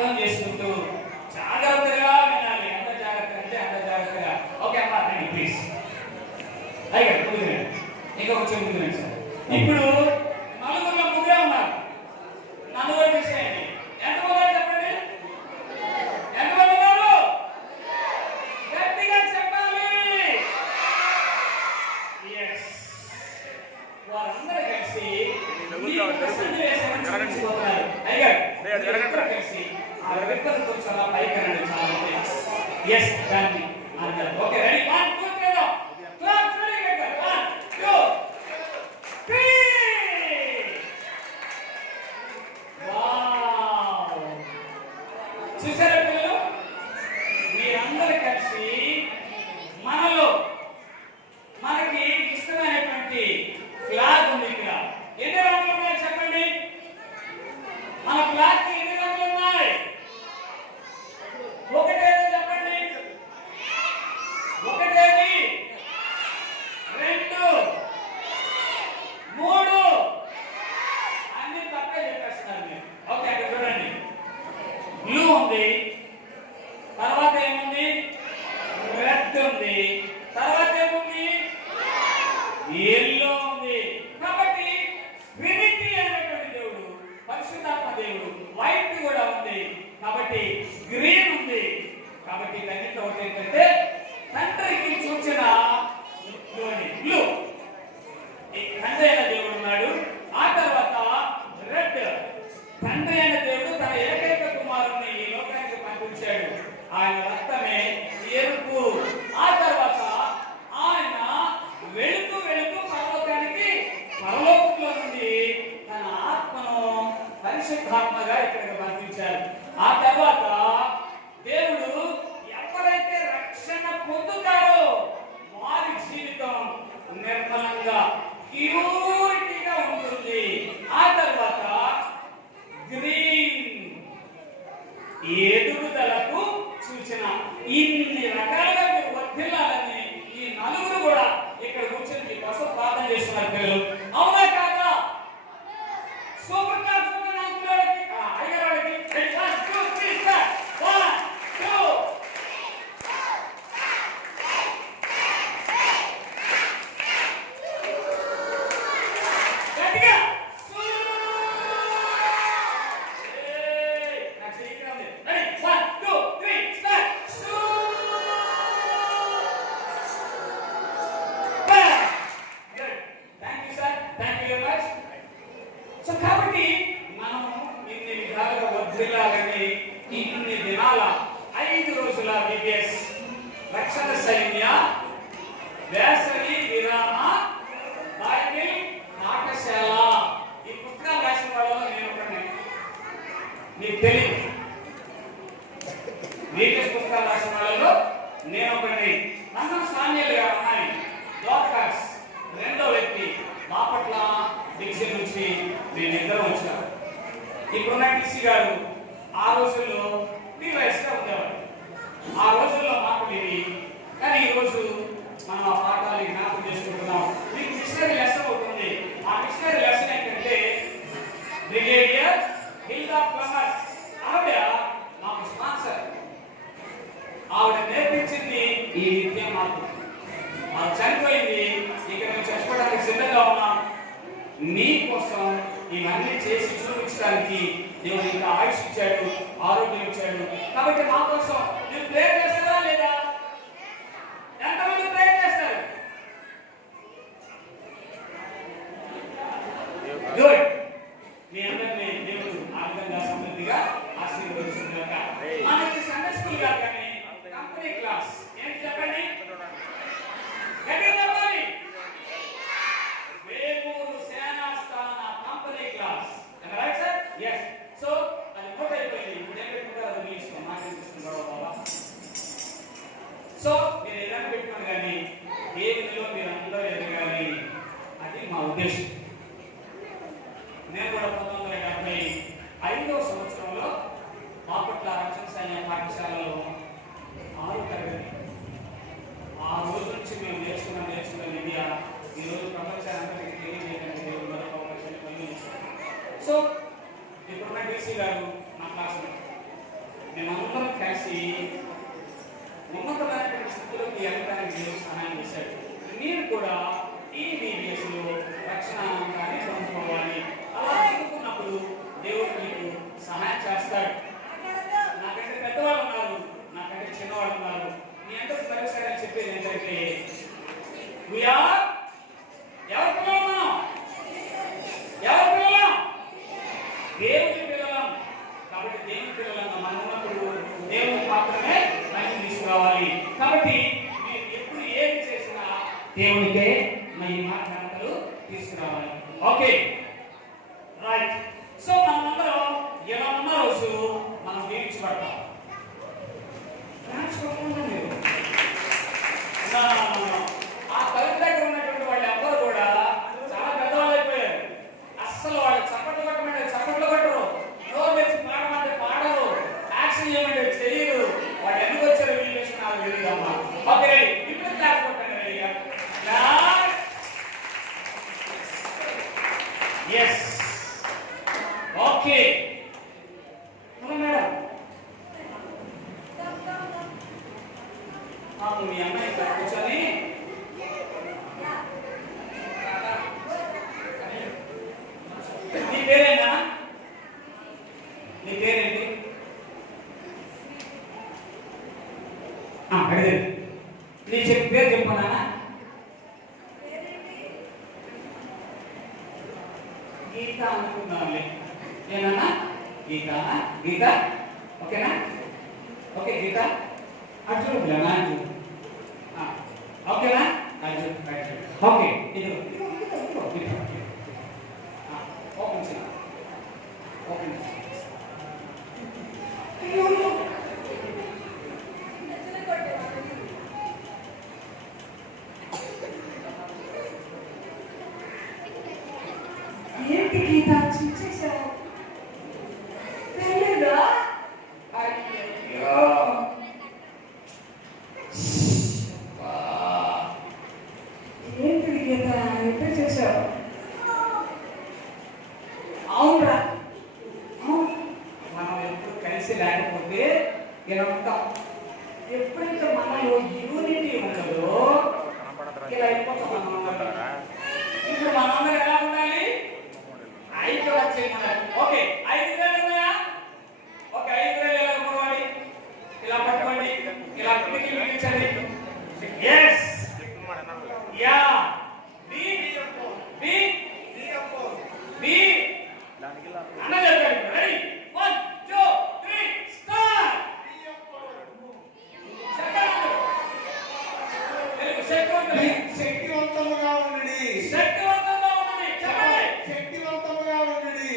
అర్థం చేసుకుంటూ జాగ్రత్తగా వినాలి. ఎంత జాగ్రత్త అంటే అంత జాగ్రత్తగా. ఓకే అమ్మా, రండి ప్లీజ్. అయ్యా ముందుగా ఇంకా కొంచెం ముందు సార్. ఇప్పుడు నలుగురులో ముగ్గురే ఉన్నారు. నలుగురు తీసేయండి. ఎంతమంది చెప్పండి? ఎంతమంది ఉన్నారు? గట్టిగా చెప్పాలి. ఎస్, వారందరూ కలిసి కలిసి ఆ వ్యక్తులతో చాలా పైకి రండి. చాలా ఎస్ దాన్ని okay ready 1 2 3 clap ready 1 2 3 wow. చూసారా పిల్లలు? మీరందరూ కలిసి మనకి ఇష్టమైనటువంటి ఫ్లాగ్ ఉంది. ఇక్కడ ఎన్ని రంగులు ఉన్నాయి చెప్పండి? మన ఫ్లాగ్ కి ఎన్ని రంగులు ఉన్నాయి? ఒకటేది చెప్పండి. ఒకటేది, 2, 3 అన్ని తప్పే చెప్పేస్తున్నారు మీరు. ఓకే అక్కడ చూడండి. బ్లూ ఉంది, తర్వాత ఏముంది? రెడ్ ఉంది, తర్వాత ఏముంది? ఎల్లో ఉంది. కాబట్టి ట్రినిటీ అనేటువంటి దేవుడు, పరిశుద్ధాత్మ దేవుడు. వైట్ కూడా ఉంది, కాబట్టి గ్రీన్ ఉంది. కాబట్టి దానితో ఒకటి ఏంటంటే తండ్రికి సూచన బ్లూ. తండ్రి అయిన దేవుడు ఉన్నాడు. ఆ తర్వాత రెడ్, తండ్రి అయిన దేవుడు తన ఏకైక కుమారుని ఈ లోకానికి పంపించాడు. ఆయన రక్తమే ఎరుపు. ఆ తర్వాత ఆయన వెళుతూ పరలోకంలో నుండి తన ఆత్మను పరిశుద్ధాత్మగా ఇక్కడికి పంపించారు. ఆ తర్వాత దేవుడు ఎవరైతే రక్షణ పొందుతారో వారి జీవితం నిర్మలంగా ప్యూరిటీగా ఉంటుంది. ఆ తర్వాత గ్రీన్, ఎదుగుదలకు సూచన. ఇన్ని రకాలుగా మీరు వర్ధిల్లాలని ఈ నలుగురు కూడా ఇక్కడ కూర్చొని మీ కోసం ప్రార్థన చేస్తున్నారు పిల్లలు. అవునా కాదా? సూపర్ గా సూపర్ అంకులకి అయ్యగారికి 1 2 3 స్టార్ట్. 1 2 గట్టిగా నాకు చేయకరా ఉంది. Ready 1 2 3 start. సో కాబట్టి మనం ఇన్ని విధాలుగా వర్ధిల్లాలని ఇన్ని దినాల 5 రోజుల బిబిఎస్ రక్షణ సైన్య వేసవి విరామ బైబిల్ పాఠశాల ఈ పుస్తకాలు రాసిన వాళ్ళలో నేను ఒకటి. మీకు తెలియదు, బిబిఎస్ పుస్తకాలు రాసిన వాళ్ళలో నేను ఒకటి. నన్ను సామ్యుల్ గారు ఉన్నాయి, డాక్టర్స్ రెండో వ్యక్తి బాపట్ల డివిజన్ నుంచి నేనిద్దరం వచ్చాను. ఇప్పుడున్న టీసీ గారు ఆ రోజుల్లో గా ఉండేవారు. ఆ రోజుల్లో మాటలు ఇవి. కానీ ఈరోజు మనం ఆ పాఠాలు జ్ఞాపకం చేసుకుంటున్నాం. మీకు మిషనరీ లెసన్ అవుతుంది. ఆ మిషనరీ లెసన్ ఏంటంటే బ్రిగేడియర్ హిల్డా ప్లమర్, ఆవిడ మాకు స్పాన్సర్. ఆవిడ నేర్పించింది ఈ విద్య మాకు. ఆవిడ చనిపోయింది, ఇక మేము చచ్చిపోవడానికి సిద్ధంగా ఉన్నాం. నీ కోసం ఇవన్నీ చేసి చూపించడానికి దేవుడు ఇంకా ఆయుష్ ఇచ్చాడు, ఆరోగ్యం ఇచ్చాడు. కాబట్టి మా కోసం మీరు ప్రే చేస్తారా లేదా? ఎంతమంది ప్రే చేస్తారు? గుడ్. మీ అందరినీ దేవుడు ఆ విధంగా సమృద్ధిగా ఆశీర్వదించుగాక. మనకి సండే స్కూల్ కాదు కానీ కంపెనీ క్లాస్ ఏంటి చెప్పండి? గట్టిగా చెప్పాలి. వేమూరు సేనాస్థాన company class. Right sir? Yes. So అది నోట్ అయిపోయింది. ఇప్పుడు ఏం పెట్టుకుంటారు అది మీ ఇష్టం. మాకేం తీసుకుంటారో బాబా. సో మీరు ఏదైనా పెట్టుకోండి, కానీ దేవునిలో మీరు అందరూ ఎదగాలి, అది మా ఉద్దేశం. నేను కూడా 1975వ సంవత్సరంలో బాపట్ల రక్షణ సైన్య పాఠశాలలో 6వ తరగతి. ఆ రోజు నుంచి మేము నేర్చుకున్న విద్య ఈరోజు ప్రపంచానికి తెలియజేయడానికి దేవుడు మరొక అవకాశాన్ని కలిగించారు. సో ఇప్పుడున్న డీసీ గారు నా క్లాస్మేట్, మేమందరం కలిసి ఉన్నతమైనటువంటి స్థితిలోకి వెళ్ళడానికి దేవుడు సహాయం చేశాడు. మీరు కూడా ఈ VBS లో రక్షణ కానీ పొందుకోవాలి. అలా పొందుకున్నప్పుడు దేవుడు మీకు సహాయం చేస్తాడు. నాకంటే పెద్దవాళ్ళు ఉన్నారు, నాకంటే చిన్నవాళ్ళు ఉన్నారు. మీ అందరూ పరిసరాలు చెప్పేది ఏంటంటే ఎవరి పిల్లలం? ఎవరి పిల్లలం? దేవుని పిల్లలం. కాబట్టి దేవుని పిల్లలంగా మనం ఉన్నప్పుడు దేవుని మాత్రమే మహిమ తీసుకురావాలి. కాబట్టి మీరు ఎప్పుడు ఏది చేసినా దేవునికే మహిమ ఘనతలు తీసుకురావాలి. Okay, right. సో మనందరం ఎలా ఉన్న రోజు మనం దీవించబడతాం. ఆ తలుపు దగ్గర ఉన్నటువంటి వాళ్ళు ఎవరు కూడా చాలా పెద్దవాళ్ళు అయిపోయారు. అస్సలు వాళ్ళు చప్పట్లు కొట్టమంటే చప్పట్లు కొట్టరు, నోరు తెచ్చి పాడమంటే పాడరు, యాక్షన్ చేయమంటే చేయరు. వాళ్ళు ఎందుకు వచ్చారు వీళ్ళు నాకు తెలియదమ్మా. ఓకే, ఇప్పుడు క్లాస్ కొట్టండి రెడీగా. Yes, okay. మేడం మీ అమ్మాయి ఇక్కడ కూర్చొని నీ పేరేనా? నీ పేరేంటి? అడిగారు. నీ పేరు చెప్పనా? గీత అనుకున్నానులే. ఏనా గీత? గీత ఓకేనా? ఓకే గీత అటు ఓకేనా? ఓకే, ఇది ఓపెన్ చేయ. ఓపెన్ ఏంటి గీత చూసేసావు? తెలియదా? అయ్యో ఏంటి గీత ఎప్పుడు చేసావు? అవునరా, మనం ఎప్పుడు కలిసి లేకపోతే ఇలా ఉంటాం. ఎప్పుడైతే మనలో యూనిటీ ఉండదో ఇలా అయిపోతాం. ఇప్పుడు మనందరం ఎలా ఉండాలి? ఐక్యవత్యం ఉండాలి. ఓకే, 5 వేలు ఉన్నాయా? ఓకే, 5 వేలు ఎలా కొనవాలి? ఇలా పట్టుకోండి, ఇలా కిందికి మిగించండి. Yes, yeah, B B B అన్న చెప్పండి. Ready, 1 2 3 start. శక్తివంతముగా ఉండండి. శక్తివంతంగా ఉండండి. చెప్పండి. శక్తివంతముగా ఉండండి.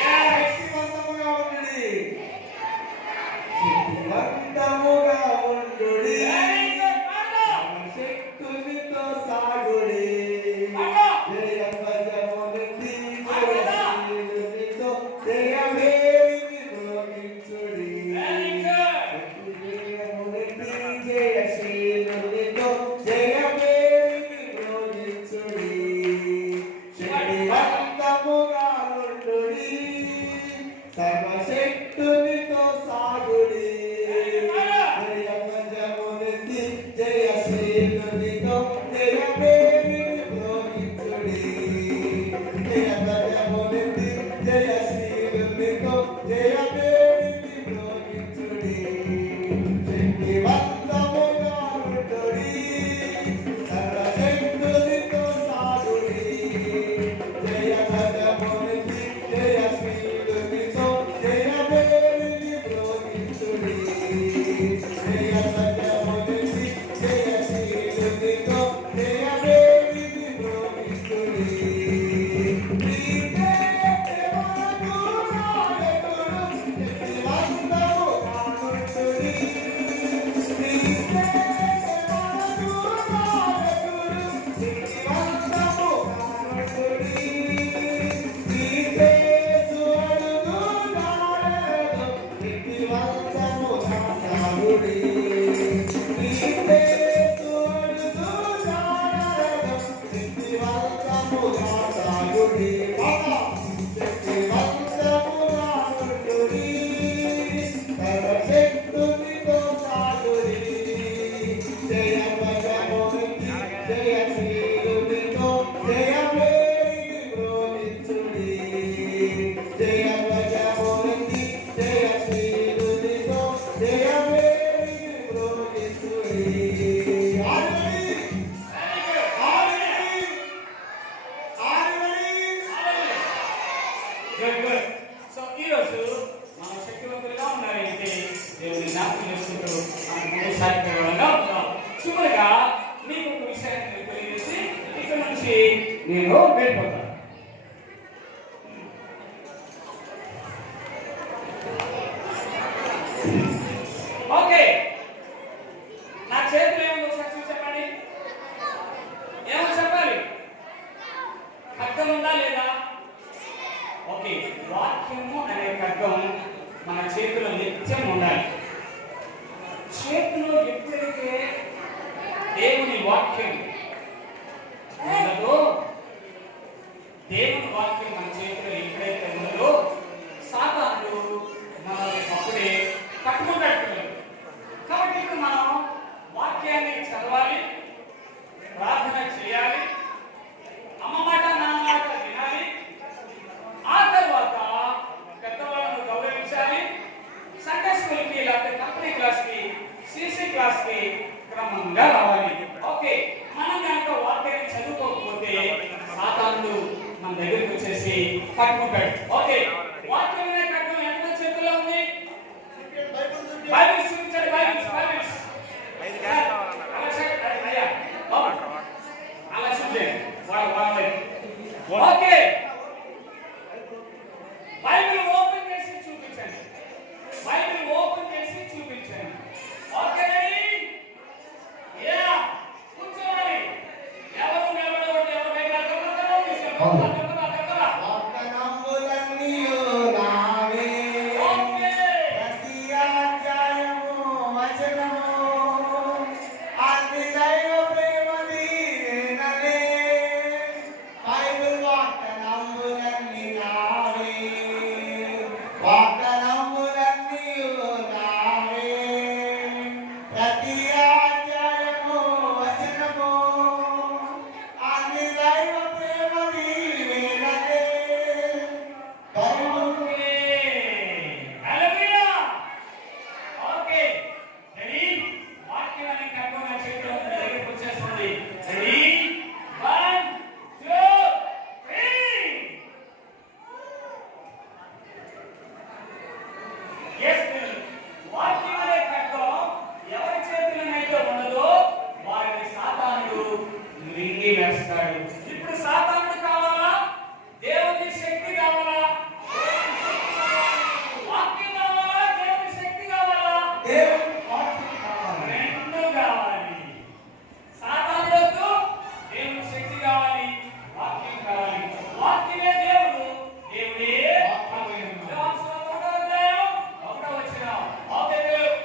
yes శక్తివంతముగా ఉండండి. శక్తివంతముగా ఉండుడి. Very good. పాడు. శక్తునితో సాగుడి. పాడు. జయ భజమునితి జయశీలునితో జయమేరిని మ్రోగించుడి. Very good. జయమునితి జయశీలునితో జయమేరిని మ్రోగించుడి. శక్తివంతముగా ఉండుడి. సర్వశక్తునితో సాగుడి. జయ భజమునితి జయశీలునితో జయమేరిని మ్రోగించుడి. జయ భజమునితి జయశీలునితో జయమేరిని మ్రోగించుడి. శక్తివంతముగా ఉండుడి. సర్వశక్తునితో సాగుడి. జయ భజమునితి జయశీలునితో జయమేరిని మ్రోగించుడి. జయ భజమునితి జయశీలునితో జయమేరిని మ్రోగించుడి. శక్తివంతముగా ఉండుడి. Good good. సో ఈరోజు మనం శక్తివంతులుగా ఉండాలంటే దేవుని జ్ఞాపకం చేసుకుంటూ మనం ముందు సాగిపోయేవాళ్ళగా ఉంటాం. చివరిగా మీకు ఒక విషయాన్ని నేను తెలియజేసి ఇక్కడ నుంచి నేను వెళ్ళిపోతాను. ఓకే, నా చేతిలో ఏముందో ఒకసారి చెప్పండి. ఏమో చెప్పాలి? ఖడ్గం ఉందా లేదా? ఓకే, వాక్యము అనే ఖడ్గం మన చేతిలో నిత్యం ఉండాలి. చేతిలో ఎప్పుడైతే దేవుని వాక్యం ఉండదో, దేవుని వాక్యం మన చేతిలో ఎప్పుడైతే ఉండదో సాతానుడు మనల్ని అప్పుడే పట్టుకుంటాడు. కాబట్టి ఇప్పుడు మనం వాక్యాన్ని చదవాలి, ప్రార్థన చేయాలి, అమ్మ మాట నాన్న మాట వినాలి, ఆ తర్వాత పెద్దవాళ్ళను గౌరవించాలి, సండే స్కూల్కి లేకపోతే కంపెనీ క్లాస్కి సిసి క్లాస్కి క్రమంగా రావాలి. ఓకే, మనం కనుక వాక్యాన్ని చదువుకోకపోతే సాతానుడు మన దగ్గరికి వచ్చేసి పట్టుకుంటాడు. ఓకే, వాక్యం అనే ఖడ్గం ఎంత చేతిలో ఉంది? బైబిల్స్ చూపించండి. బైబిల్స్ అలా చూడండి. ఓకే, బైబిల్ ఓపెన్ చేసి చూపించండి. బైబిల్ ఓపెన్ చేసి చూపించండి. ఓకే, కూర్చోవాలి. ఎవరు నిలబడకూడదు, ఎవరు బయట వేస్తాడు. ఇప్పుడు సాతానుడు కావాలా? దేవుని శక్తి కావాలా? వాక్యం కావాలా? దేవుని శక్తి కావాలా? దేవుని వాక్యం కావాలి. రెండు కావాలి. సాతానుడు వద్దు, దేవుని శక్తి కావాలి, వాక్యం కావాలి. వాక్యమే దేవుడు, దేవుడే వాక్యమే.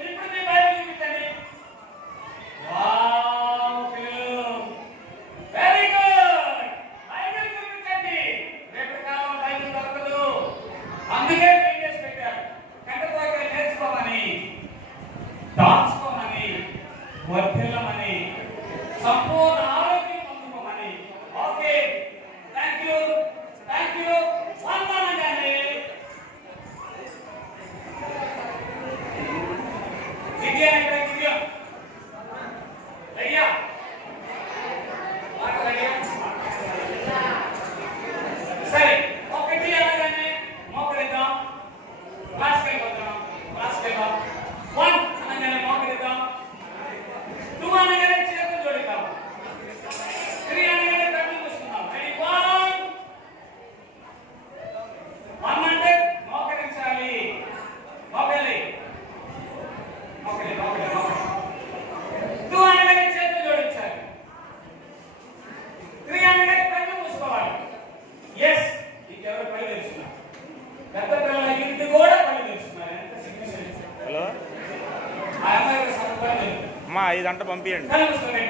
ఇప్పుడు మీ బైబిల్ చూపించండి. వెరీ గుడ్, బైబిల్ చూపించండి. రేపు కాలం బైబిల్ దొరకదు, అందుకే ఏం చేసి పెట్టారు? కంటపోయి నేర్చుకోమని, దాచుకోమని, వర్ధిల్లమని, సంపూర్ణ ఆరోగ్యం పొందుకోమని. Okay, thank you, thank you. వందనగానే విజయం ఎక్కడ? విజయం అయ్యా సరే, ఒకటి అనగానే మోకరిద్దాం, క్లాస్కి వెళ్ళిపోతాం, క్లాస్కి వెళ్దాం. 1 అనగానే మోకరిద్దాం, 2 అనగానే చేతులు జోడిద్దాం, 3 అనగానే కళ్ళు మూసుకుందాం. రెడీ? 1 అంటే మోకరించాలి, మోకలి మోకలి మోకలి మోకలి. 2 అనగానే చేతులు జోడించాలి, 3 అనగానే కళ్ళు మూసుకోవాలి. ఎస్, ఇంకెవరు పని తెలుస్తున్నారు? పెద్ద పిల్లల ఇంటి కూడా పని తెలుస్తున్నారు. ఎంత సిగ్నిఫికెంట్. హలో ఆ అమ్మాయి సగం పని తెలుస్తుంది. అమ్మా 5 గంటలు పంపించండి. కళ్ళు మూసుకోండి.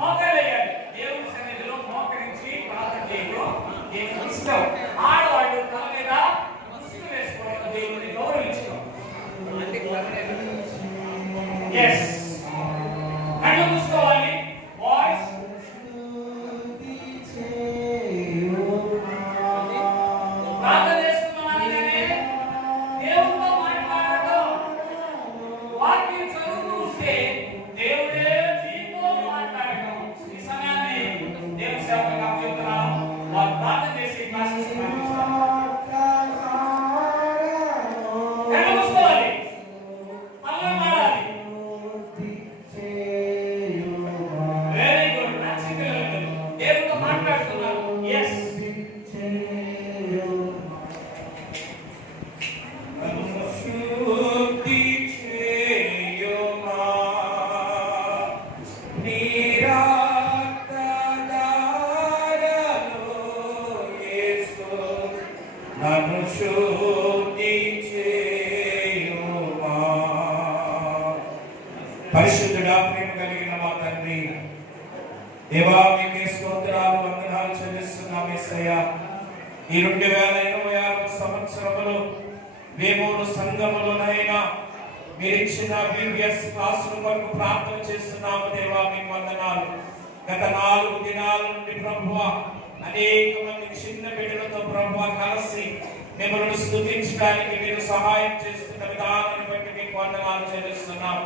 మోకలేయాలి. దేవుని సన్నిధిలో మోకరించి ప్రార్థన చేయడం దేవునికి ఇష్టం. ఆడవాళ్ళు తల మీద ముసుగు వేసుకోవడం దేవుని గౌరవించడం. ఎస్, కళ్ళు మూసుకోవాలి. బాయ్స్ ప్రార్థన చేసుకున్నామనగానే దేవునితో మాట్లాడటం, వాక్యం చదువుతూ ఉంటే దేవుడే నీతో మాట్లాడటం. ఈ సమయాన్ని దేవుని సేవకులకు అప్పచెప్తున్నాను. వారు ప్రార్థన చేసి క్లాసెస్ ప్రారంభిస్తారు. నన్ను శుద్ధి చేయుమా. పరిశుద్ధుడా, ప్రేమ కలిగిన మా తండ్రి, దేవా మీకే స్తోత్రాలు వందనాలు చెల్లిస్తున్నాం యేసయ్యా. ఈ 2026 సంవత్సరములో వేమూరు సంఘములోనైనా మీరిచ్చిన VBS క్లాసుల కొరకు ప్రార్థన చేస్తున్నాము దేవా, మీకు వందనాలు. గత 4 దినాల నుండి ప్రభువా అనేక మంది చిన్న బిడ్డలతో ప్రభువా కలిసి మిమ్మల్ని స్తుతించడానికి మీరు సహాయం చేస్తున్న విధానాన్ని బట్టి మీకు వందనాలు చెల్లిస్తున్నాం.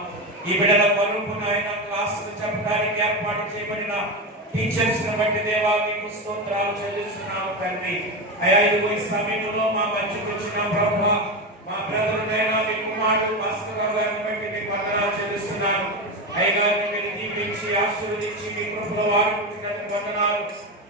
ఈ బిడ్డల కొరకునైన క్లాసులు చెప్పడానికి ఏర్పాటు చేయబడిన టీచర్స్ బట్టి దేవా మీకు స్తోత్రాలు చెల్లిస్తున్నాము తండ్రి. అయ్యా, ఇదిగో ఈ సమయంలో మా మధ్యకు వచ్చిన ప్రభువా మా బ్రదరుడైనా మీ కుమారుడు భాస్కర్ గారిని బట్టి మీకు వందనాలు చెల్లిస్తున్నాను. అయ్యగారిని మీరు దీవించి ఆశీర్వదించి మీ కృపలో వాడుకుంటున్నట్టు వందనాలు.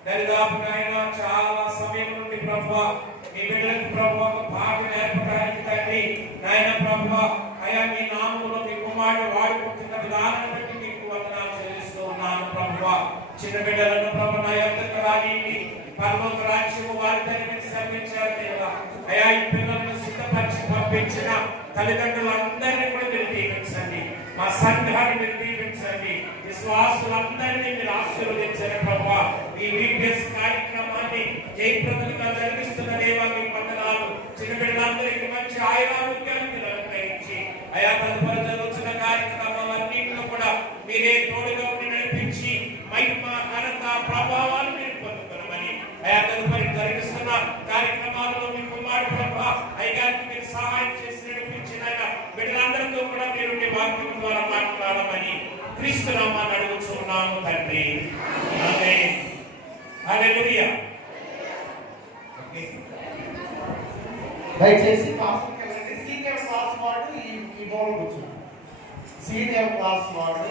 దరిదాపునైనా చాలా సమయం నుండి ప్రభువా మీ బిడ్డలకు ప్రభువా ఒక పాట నేర్పడానికి తండ్రి నాయన ప్రభువా అయ్యా మీ నామములో మీ కుమారుడు వాడుకుంటున్న విధానాన్ని బట్టి మీకు వందనాలు చెల్లిస్తూ ఉన్నాను ప్రభువా. చిన్న బిడ్డలను ప్రభు నా యొద్దకు రానియండి, పరలోక రాజ్యము వారి తల్లిని శ్రమించారు దేవా. అయ్యా, ఈ పిల్లలను సిద్ధపరిచి పంపించిన తల్లిదండ్రులందరినీ కూడా మీరు దీవించండి, మా సంఘాన్ని మీరు దీవించండి, విశ్వాసులందరినీ మీరు ఆశీర్వదించండి ప్రభువా. ఈ VBS కార్యక్రమాన్ని జయప్రదంగా జరిగిస్తున్న దేవా మీకు వందనాలు. చిన్న బిడ్డలందరికీ మంచి ఆయురారోగ్యాన్ని మీరు అనుగ్రహించి అయా తదుపరి జరుగుతున్న కార్యక్రమాలన్నింటిలో కూడా మీరే తోడుగా ఉండి నడిపించి మహిమ ఘనత ప్రభావాలు మీరు పొందుతున్నామని అయా తదుపరి జరిగిస్తున్న కార్యక్రమాలలో మీ కుమారుడు ప్రభువా అయ్యగారికి మీరు సహాయం చేసి నడిపించిన బిడ్డలందరితో కూడా మీరు మీ వాక్యం ద్వారా మాట్లాడమని క్రీస్తు నామమున అడుగుచున్నాము తండ్రి. ఆమేన్. హల్లెలూయా. దయచేసి క్లాస్కి వెళ్ళండి. సీనియర్ క్లాస్ వాడు ఈ బోర్డు కూర్చున్నాడు. సీనియర్ క్లాస్ వాడు